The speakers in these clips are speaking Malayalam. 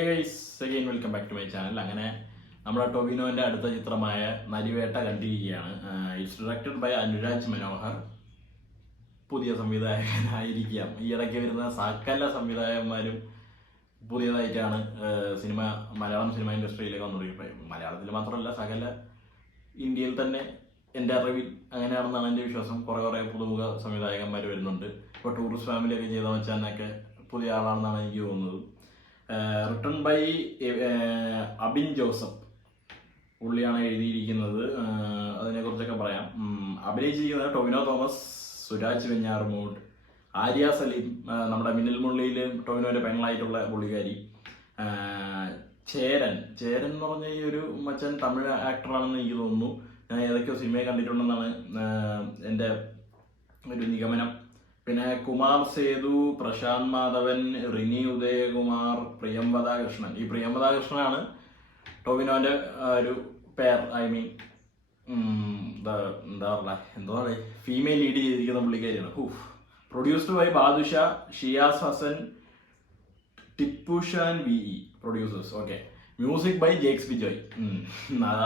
Again, welcome back to my channel. അങ്ങനെ നമ്മുടെ ടൊവിനോന്റെ അടുത്ത ചിത്രമായ നരിവേട്ട കണ്ടിരിക്കുകയാണ്. It's directed by Anuraj Manohar. പുതിയ സംവിധായകനായിരിക്കാം. ഈ ഇടയ്ക്ക് വരുന്ന സകല സംവിധായകന്മാരും പുതിയതായിട്ടാണ് മലയാളം സിനിമ ഇൻഡസ്ട്രിയിലേക്ക് വന്നുകൊണ്ടിരിക്കുന്നത്. മലയാളത്തിൽ മാത്രമല്ല, സകല ഇന്ത്യയിൽ തന്നെ എൻ്റെ അറിവിൽ അങ്ങനെയാണെന്നാണ് എൻ്റെ വിശ്വാസം. കുറേ പുതുമുഖ സംവിധായകന്മാർ വരുന്നുണ്ട്. ഇപ്പോൾ ടൂറിസ്റ്റ് ഫാമിലിയൊക്കെ ചെയ്ത വെച്ചാനൊക്കെ പുതിയ ആളാണെന്നാണ് എനിക്ക് തോന്നുന്നത്. റിട്ടൺ ബൈ അബിൻ ജോസഫ് പുള്ളിയാണ് എഴുതിയിരിക്കുന്നത്. അതിനെക്കുറിച്ചൊക്കെ പറയാം. അഭിനയിച്ചിരിക്കുന്നത് ടൊവിനോ തോമസ്, സുരാജ് വെഞ്ഞാറമൂട്, ആര്യ സലീം, നമ്മുടെ മിന്നൽ മുള്ളിയിൽ ടൊവിനോന്റെ പെങ്ങളായിട്ടുള്ള പുള്ളിക്കാരി, ചേരൻ എന്ന് പറഞ്ഞ ഈ ഒരു മച്ചൻ തമിഴ് ആക്ടറാണെന്ന് എനിക്ക് തോന്നുന്നു. ഞാൻ ഏതൊക്കെയോ സിനിമയെ കണ്ടിട്ടുണ്ടെന്നാണ് എൻ്റെ ഒരു നിഗമനം. പിന്നെ കുമാർ സേതു, പ്രശാന്ത് മാധവൻ, റിനി ഉദയകുമാർ, പ്രിയംവദ കൃഷ്ണൻ. ഈ പ്രിയംവദ കൃഷ്ണനാണ് ടൊവിനോന്റെ ഒരു പേർ. ഐ മീൻ എന്താ പറയുക ഫീമെയിൽ ലീഡ് ചെയ്തിരിക്കുന്ന പുള്ളിക്കാരിയാണ്. Produced by Badusha, Shiyas Hasan, Tippushan VE producers. Okay. Music by Jakes Bejoy.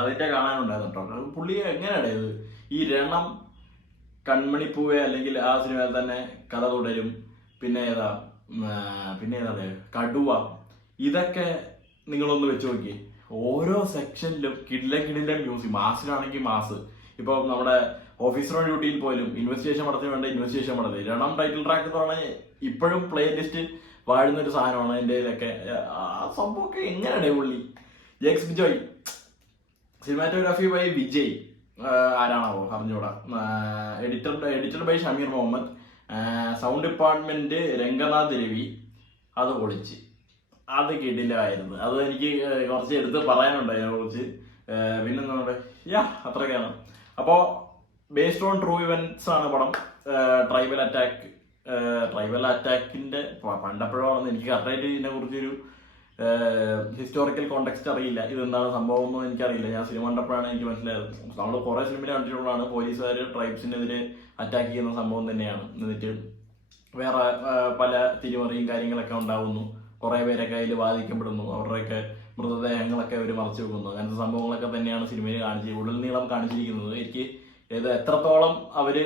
അതിന്റെ കാണാനുണ്ടായിരുന്നു കേട്ടോ. പുള്ളി എങ്ങനെയാണ് ഇത് ഈ രണം, കൺമണിപ്പൂവെ അല്ലെങ്കിൽ ആ സിനിമയിൽ തന്നെ കഥ തുടരും, പിന്നെ ഏതാ കടുവ, ഇതൊക്കെ നിങ്ങളൊന്ന് വെച്ച് നോക്കി. ഓരോ സെക്ഷനിലും കിടിലൻ മ്യൂസിക്. മാസിനാണെങ്കിൽ മാസ്. ഇപ്പോൾ നമ്മുടെ ഓഫീസർ ഓൺ ഡ്യൂട്ടിയിൽ പോലും ഇൻവെസ്റ്റിഗേഷൻ പടത്തിന് വേണ്ട ഇൻവെസ്റ്റിഗേഷൻ പടത്തിൽ രണം ടൈറ്റിൽ ട്രാക്ക് എന്ന് പറഞ്ഞാൽ ഇപ്പോഴും പ്ലേ ലിസ്റ്റ് വാഴുന്നൊരു സാധനമാണ്. എൻ്റെ ഇതിലൊക്കെ ആ സംഭവമൊക്കെ എങ്ങനെയാണ് പുള്ളി. ജേക്സ് ബിജോയ്. സിനിമാറ്റോഗ്രാഫി ബൈ വിജയ്, ആരാണാവോ അറിഞ്ഞൂടാ. Edited by Shameer Muhammad. Sound department Ranganath Ravi. അത് പൊളിച്ച്, അത് കിടിലമായിരുന്നു. അത് എനിക്ക് കുറച്ച് എടുത്ത് പറയാനുണ്ട് അതിനെക്കുറിച്ച്. പിന്നെ അത്രയൊക്കെയാണ്. അപ്പോൾ ബേസ്ഡ് ഓൺ ട്രൂ ഇവന്റ്സ് ആണ് പടം. ട്രൈബൽ അറ്റാക്കിന്റെ പണ്ടപ്പോഴാണെന്ന് എനിക്ക് കറക്റ്റായിട്ട് ഇതിനെ കുറിച്ചൊരു ഹിസ്റ്റോറിക്കൽ കോണ്ടെക്സ്റ്റ് അറിയില്ല. ഇതെന്താണ് സംഭവം എന്നും എനിക്കറിയില്ല. ഞാൻ സിനിമ കണ്ടപ്പോഴാണ് എനിക്ക് മനസ്സിലായത്. നമ്മൾ കുറെ സിനിമയിൽ കണ്ടിട്ടുള്ളതാണ് പോലീസുകാർ ട്രൈബ്സിനെതിരെ അറ്റാക്ക് ചെയ്യുന്ന സംഭവം തന്നെയാണ്. എന്നിട്ട് വേറെ പല തിരിമറിയും കാര്യങ്ങളൊക്കെ ഉണ്ടാവുന്നു. കുറെ പേരൊക്കെ അതിൽ ബാധിക്കപ്പെടുന്നു. അവരുടെയൊക്കെ മൃതദേഹങ്ങളൊക്കെ അവർ മറച്ചു വെക്കുന്നു. അങ്ങനത്തെ സംഭവങ്ങളൊക്കെ തന്നെയാണ് സിനിമയിൽ ഉടനീളം കാണിച്ചിരിക്കുന്നത്. എനിക്ക് ഇത് എത്രത്തോളം അവരുടെ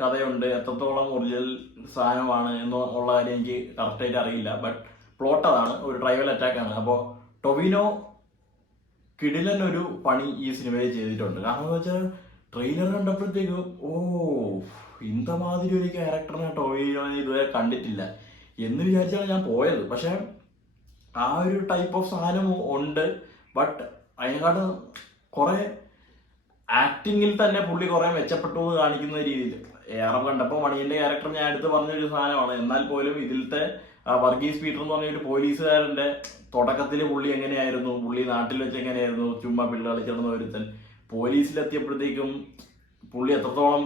കഥയുണ്ട്, എത്രത്തോളം ഒറിജിനൽ സാധനമാണ് എന്നുള്ള കാര്യം എനിക്ക് കറക്റ്റായിട്ട് അറിയില്ല. ബട്ട് പ്ലോട്ട് അതാണ്, ഒരു ട്രൈബൽ അറ്റാക്കാണ്. അപ്പോൾ ടൊവിനോ കിടിലൻ ഒരു പണി ഈ സിനിമയിൽ ചെയ്തിട്ടുണ്ട്. കാരണം എന്ന് വെച്ചാൽ ട്രെയിലർ കണ്ടപ്പോഴത്തേക്കും ഇന്തമാതിരി ഒരു ക്യാരക്ടറിനെ ടൊവിനോ ഇതുവരെ കണ്ടിട്ടില്ല എന്ന് വിചാരിച്ചാണ് ഞാൻ പോയത്. പക്ഷെ ആ ഒരു ടൈപ്പ് ഓഫ് സാധനം ഉണ്ട്. ബട്ട് അതിനെക്കാട്ട് കുറെ ആക്ടിങ്ങിൽ തന്നെ പുള്ളി കുറെ മെച്ചപ്പെട്ടു എന്ന് കാണിക്കുന്ന രീതിയിൽ ഏറെ കണ്ടപ്പോൾ മണിയന്റെ ക്യാരക്ടർ ഞാൻ എടുത്ത് പറഞ്ഞൊരു സാധനമാണ്. എന്നാൽ പോലും ഇതിലത്തെ വർഗീസ് പീറ്റർ എന്ന് പറഞ്ഞ ഒരു പോലീസുകാരന്റെ തുടക്കത്തിൽ പുള്ളി എങ്ങനെയായിരുന്നു, പുള്ളി നാട്ടിൽ വെച്ച് എങ്ങനെയായിരുന്നു, ചുമ്മാ പിള്ള കളിച്ചിടുന്ന ഒരുത്തൻ, പോലീസിലെത്തിയപ്പോഴത്തേക്കും പുള്ളി എത്രത്തോളം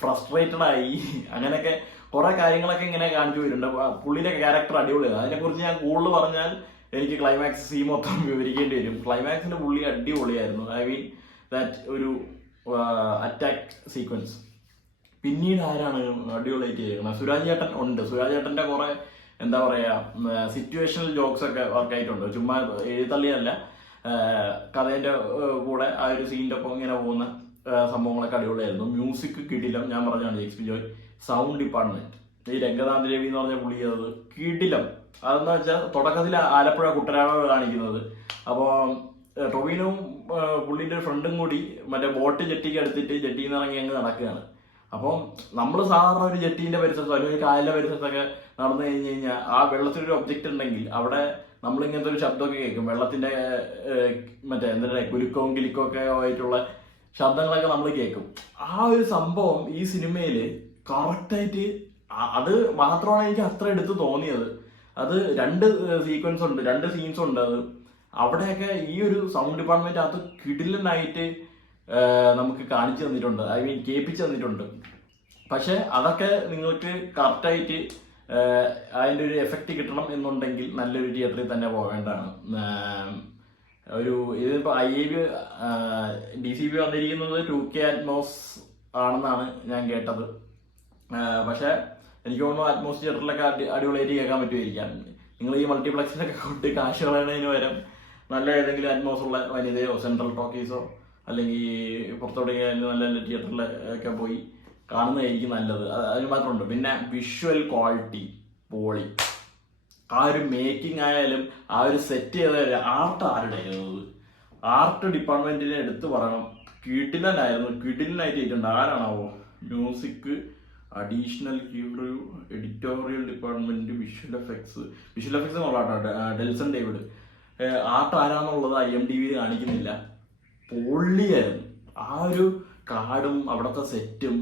ഫ്രസ്ട്രേറ്റഡ് ആയി, അങ്ങനെയൊക്കെ കുറെ കാര്യങ്ങളൊക്കെ ഇങ്ങനെ കാണിച്ചു വരുന്നുണ്ട്. പുള്ളിയുടെ ക്യാരക്ടർ അടിപൊളിയാണ്. അതിനെക്കുറിച്ച് ഞാൻ കൂടുതൽ പറഞ്ഞാൽ എനിക്ക് ക്ലൈമാക്സ് സീൻ മൊത്തം വിവരിക്കേണ്ടി വരും. ക്ലൈമാക്സിന്റെ പുള്ളി അടിപൊളിയായിരുന്നു. ഐ മീൻ ദാറ്റ് ഒരു അറ്റാക്ക് സീക്വൻസ്. പിന്നീട് ആരാണ് അടിപൊളിയായിട്ട് ചെയ്യുന്നത്? സുരാജ് ചേട്ടൻ ഉണ്ട്. സുരാജ് ചേട്ടന്റെ കുറെ എന്താ പറയാ സിറ്റുവേഷണൽ ജോക്സ് ഒക്കെ വർക്കായിട്ടുണ്ട്. ചുമ്മാ എഴുതള്ളിയല്ല, കഥേന്റെ കൂടെ ആ ഒരു സീനിന്റെ ഒപ്പം ഇങ്ങനെ പോകുന്ന സംഭവങ്ങളൊക്കെ അടിപൊളിയായിരുന്നു. മ്യൂസിക് കിടിലം. ഞാൻ പറഞ്ഞാണ് ജേക്സ് ബിജോയ്. സൗണ്ട് ഡിപ്പാർട്ട്മെന്റ് ഈ രംഗനാഥ് രവി എന്ന് പറഞ്ഞ പുള്ളി ചെയ്തത് കിടിലം. അതെന്ന് വെച്ചാൽ തുടക്കത്തിൽ ആലപ്പുഴ കുട്ടനാടാണ് കാണിക്കുന്നത്. അപ്പോൾ ടൊവിനോവും പുള്ളിന്റെ ഒരു ഫ്രണ്ടും കൂടി മറ്റേ ബോട്ട് ജെട്ടിക്ക് എടുത്തിട്ട് ജെട്ടിയിൽ നിന്ന് ഇറങ്ങി അങ്ങ് നടക്കുകയാണ്. അപ്പം നമ്മൾ സാധാരണ ഒരു ജെട്ടീന്റെ പരിസരത്തോ അല്ലെങ്കിൽ കായലിന്റെ പരിസരത്തൊക്കെ നടന്നു കഴിഞ്ഞ് കഴിഞ്ഞാൽ ആ വെള്ളത്തിലൊരു ഒബ്ജക്റ്റ് ഉണ്ടെങ്കിൽ അവിടെ നമ്മൾ ഇങ്ങനത്തെ ഒരു ശബ്ദമൊക്കെ കേൾക്കും. വെള്ളത്തിന്റെ മറ്റേ എന്താ കുലുക്കവും കിലുക്കവും ഒക്കെ ആയിട്ടുള്ള ശബ്ദങ്ങളൊക്കെ നമ്മൾ കേൾക്കും. ആ ഒരു സംഭവം ഈ സിനിമയില് കറക്റ്റായിട്ട്, അത് മാത്രമാണ് എനിക്ക് അത്ര എടുത്ത് തോന്നിയത്. അത് രണ്ട് സീക്വൻസ് ഉണ്ട്, രണ്ട് സീൻസ് ഉണ്ട്. അത് അവിടെയൊക്കെ ഈ ഒരു സൗണ്ട് ഡിപ്പാർട്ട്മെന്റ് അത് കിടിലനായിട്ട് നമുക്ക് കാണിച്ചു തന്നിട്ടുണ്ട്. ഐ മീൻ കേൾപ്പിച്ചു തന്നിട്ടുണ്ട്. പക്ഷെ അതൊക്കെ നിങ്ങൾക്ക് കറക്റ്റായിട്ട് അതിൻ്റെ ഒരു എഫക്റ്റ് കിട്ടണം എന്നുണ്ടെങ്കിൽ നല്ലൊരു തിയേറ്ററിൽ തന്നെ പോവേണ്ടതാണ്. ഇതിപ്പോൾ IAB DCP വന്നിരിക്കുന്നത് 2K അറ്റ്മോസ് ആണെന്നാണ് ഞാൻ കേട്ടത്. പക്ഷെ എനിക്ക് തോന്നുന്നു അറ്റ്മോസ് തിയേറ്ററിലൊക്കെ അടിപൊളിയായിട്ട് കേൾക്കാൻ പറ്റുമായിരിക്കാം. നിങ്ങൾ ഈ മൾട്ടിപ്ലക്സിലൊക്കെ കൊണ്ട് കാശ് കളയണതിന് പകരം നല്ല ഏതെങ്കിലും അറ്റ്മോസുള്ള വനിതയോ സെൻട്രൽ ടോക്കീസോ അല്ലെങ്കിൽ പുറത്തോട്ട് നല്ല നല്ല തിയേറ്ററിൽ ഒക്കെ പോയി കാണുന്നതായിരിക്കും നല്ലത്. അതിന് മാത്രമുണ്ട്. പിന്നെ വിഷ്വൽ ക്വാളിറ്റി പോളി, ആ ഒരു മേക്കിംഗ് ആയാലും ആ ഒരു സെറ്റ് ചെയ്ത ആർട്ട് ആരുടെ ആർട്ട് ഡിപ്പാർട്ട്മെന്റിനെ എടുത്തു പറയണം. കിടിലനായിട്ട് ചെയ്തിട്ടുണ്ട്. ആരാണാവോ? Music, additional hero, editorial department, visual effects എന്നുള്ളതാട്ടോ ഡെൽസൺ ഡേവിഡ്. ആർട്ട് ആരാന്നുള്ളത് IMDb കാണിക്കുന്നില്ല. പൊള്ളിയായിരുന്നു. ആ ഒരു കാടും അവിടുത്തെ സെറ്റും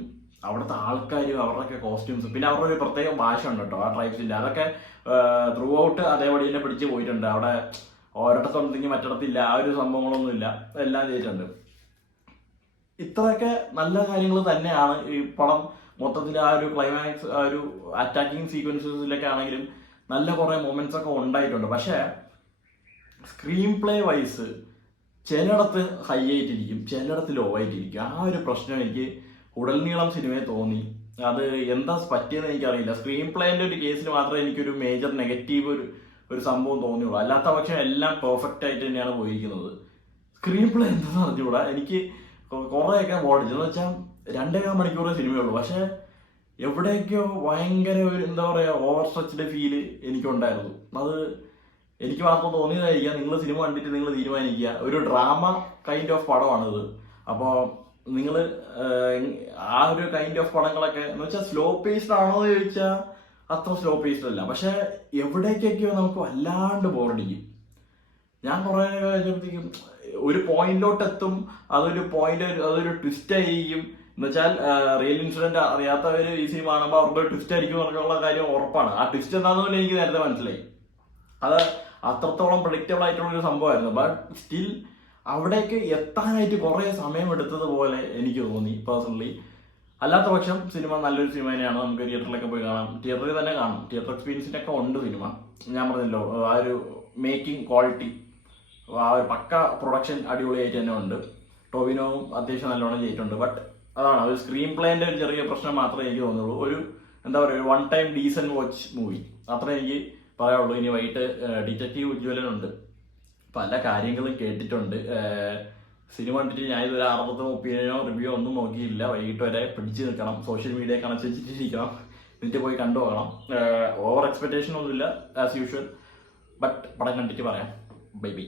അവിടുത്തെ ആൾക്കാരും അവരുടെയൊക്കെ കോസ്റ്റ്യൂംസും, പിന്നെ അവരുടെ ഒരു പ്രത്യേക ഭാഷ ഉണ്ട് കേട്ടോ ആ ട്രൈബ്സിന്റെ. അതൊക്കെ ത്രൂ ഔട്ട് അതേപടി തന്നെ പിടിച്ച് പോയിട്ടുണ്ട്. അവിടെ ഒരിടത്തുണ്ടെങ്കിൽ മറ്റിടത്തില്ല, ആ ഒരു സംഭവങ്ങളൊന്നുമില്ല, എല്ലാം ചെയ്തിട്ടുണ്ട്. ഇത്രയൊക്കെ നല്ല കാര്യങ്ങൾ തന്നെയാണ് ഈ പടം മൊത്തത്തിൽ. ആ ഒരു ക്ലൈമാക്സ്, ആ ഒരു അറ്റാക്കിങ് സീക്വൻസസിലൊക്കെ ആണെങ്കിലും നല്ല കുറെ മൊമെന്റ്സ് ഒക്കെ ഉണ്ടായിട്ടുണ്ട്. പക്ഷേ സ്ക്രീൻ പ്ലേ വൈസ് ചിലയിടത്ത് ഹൈ ആയിട്ടിരിക്കും, ചിലയിടത്ത് ലോ ആയിട്ടിരിക്കും. ആ ഒരു പ്രശ്നം എനിക്ക് ഉടൽനീളം സിനിമയെ തോന്നി. അത് എന്താ പറ്റിയെന്ന് എനിക്കറിയില്ല. സ്ക്രീൻ പ്ലേന്റെ ഒരു കേസിൽ മാത്രമേ എനിക്കൊരു മേജർ നെഗറ്റീവ് ഒരു സംഭവം തോന്നിയുള്ളൂ. അല്ലാത്ത പക്ഷം എല്ലാം പെർഫെക്റ്റ് ആയിട്ട് തന്നെയാണ് പോയിരിക്കുന്നത്. സ്ക്രീൻ പ്ലേ എന്താണെന്ന് അറിഞ്ഞുകൂടാ. എനിക്ക് കുറേയൊക്കെ ഓടിച്ചു എന്ന് വെച്ചാൽ 2.5 മണിക്കൂറേ സിനിമയുള്ളൂ. പക്ഷെ എവിടെയൊക്കെയോ ഭയങ്കര ഒരു എന്താ പറയുക ഓവർ സ്ട്രെച്ച്ഡ് ഫീല് എനിക്കുണ്ടായിരുന്നു. അത് എനിക്ക് മാത്രം തോന്നിയതായിരിക്കാം. നിങ്ങൾ സിനിമ കണ്ടിട്ട് നിങ്ങൾ തീരുമാനിക്കുക. ഒരു ഡ്രാമ കൈൻഡ് ഓഫ് പടമാണിത്. അപ്പോൾ നിങ്ങൾ ആ ഒരു കൈൻഡ് ഓഫ് പടങ്ങളൊക്കെ എന്ന് വെച്ചാൽ സ്ലോ പേസ്ഡ് ആണോ എന്ന് ചോദിച്ചാൽ അത്ര സ്ലോ പേസ്ഡ് അല്ല. പക്ഷെ എവിടേക്കൊക്കെയോ നമുക്ക് വല്ലാണ്ട് ബോറടിക്കും. ഞാൻ കുറെ കഴിയുമ്പോഴത്തേക്കും ഒരു പോയിന്റിലോട്ട് എത്തും, അതൊരു ട്വിസ്റ്റ് ആയിരിക്കും. എന്ന് വെച്ചാൽ റിയൽ ഇൻസിഡന്റ് അറിയാത്തവര് ഈ സിനിമ കാണുമ്പോൾ അവർക്ക് ട്വിസ്റ്റ് ആയിരിക്കും എന്നുള്ള കാര്യം ഉറപ്പാണ്. ആ ട്വിസ്റ്റ് എന്താണെന്ന് എനിക്ക് നേരത്തെ മനസ്സിലായി. അത് അത്രത്തോളം പ്രഡിക്റ്റബിൾ ആയിട്ടുള്ള ഒരു സംഭവമായിരുന്നു. ബട്ട് സ്റ്റിൽ അവിടേക്ക് എത്താനായിട്ട് കുറെ സമയം എടുത്തതുപോലെ എനിക്ക് തോന്നി പേഴ്സണലി. അല്ലാത്ത പക്ഷം സിനിമ നല്ലൊരു സിനിമ തന്നെയാണ്. നമുക്ക് തിയേറ്ററിലൊക്കെ പോയി കാണാം, തിയേറ്ററിൽ തന്നെ കാണാം. തിയേറ്റർ എക്സ്പീരിയൻസിന്റെ ഒക്കെ ഉണ്ട് സിനിമ. ഞാൻ പറഞ്ഞല്ലോ ആ ഒരു മേക്കിംഗ് ക്വാളിറ്റി, ആ ഒരു പക്ക പ്രൊഡക്ഷൻ അടിപൊളിയായിട്ട് തന്നെ ഉണ്ട്. ടോവിനോവും അത്യാവശ്യം നല്ലോണം ചെയ്തിട്ടുണ്ട്. ബട്ട് അതാണ് ഒരു സ്ക്രീൻ പ്ലേന്റെ ഒരു ചെറിയ പ്രശ്നം മാത്രമേ എനിക്ക് തോന്നുള്ളൂ. ഒരു എന്താ പറയുക, ഒരു one time decent watch movie അത്രേ എനിക്ക് പറയാനുള്ളൂ. ഇനി വൈകിട്ട് ഡിറ്റക്റ്റീവ് ഉജ്ജ്വലനുണ്ട്, പല കാര്യങ്ങളും കേട്ടിട്ടുണ്ട്. സിനിമ കണ്ടിട്ട് ഞാനിതൊരു 60-30 റിവ്യൂ ഒന്നും നോക്കിയില്ല. വൈകിട്ട് വരെ പിടിച്ചു നിൽക്കണം, സോഷ്യൽ മീഡിയ കണക്ട് വെച്ചിട്ടിരിക്കണം, എന്നിട്ട് പോയി കണ്ടുപോകണം. ഓവർ എക്സ്പെക്ടേഷൻ ഒന്നുമില്ല ആസ് യൂഷ്വൽ. ബട്ട് പടം കണ്ടിട്ട് പറയാം. Bye bye.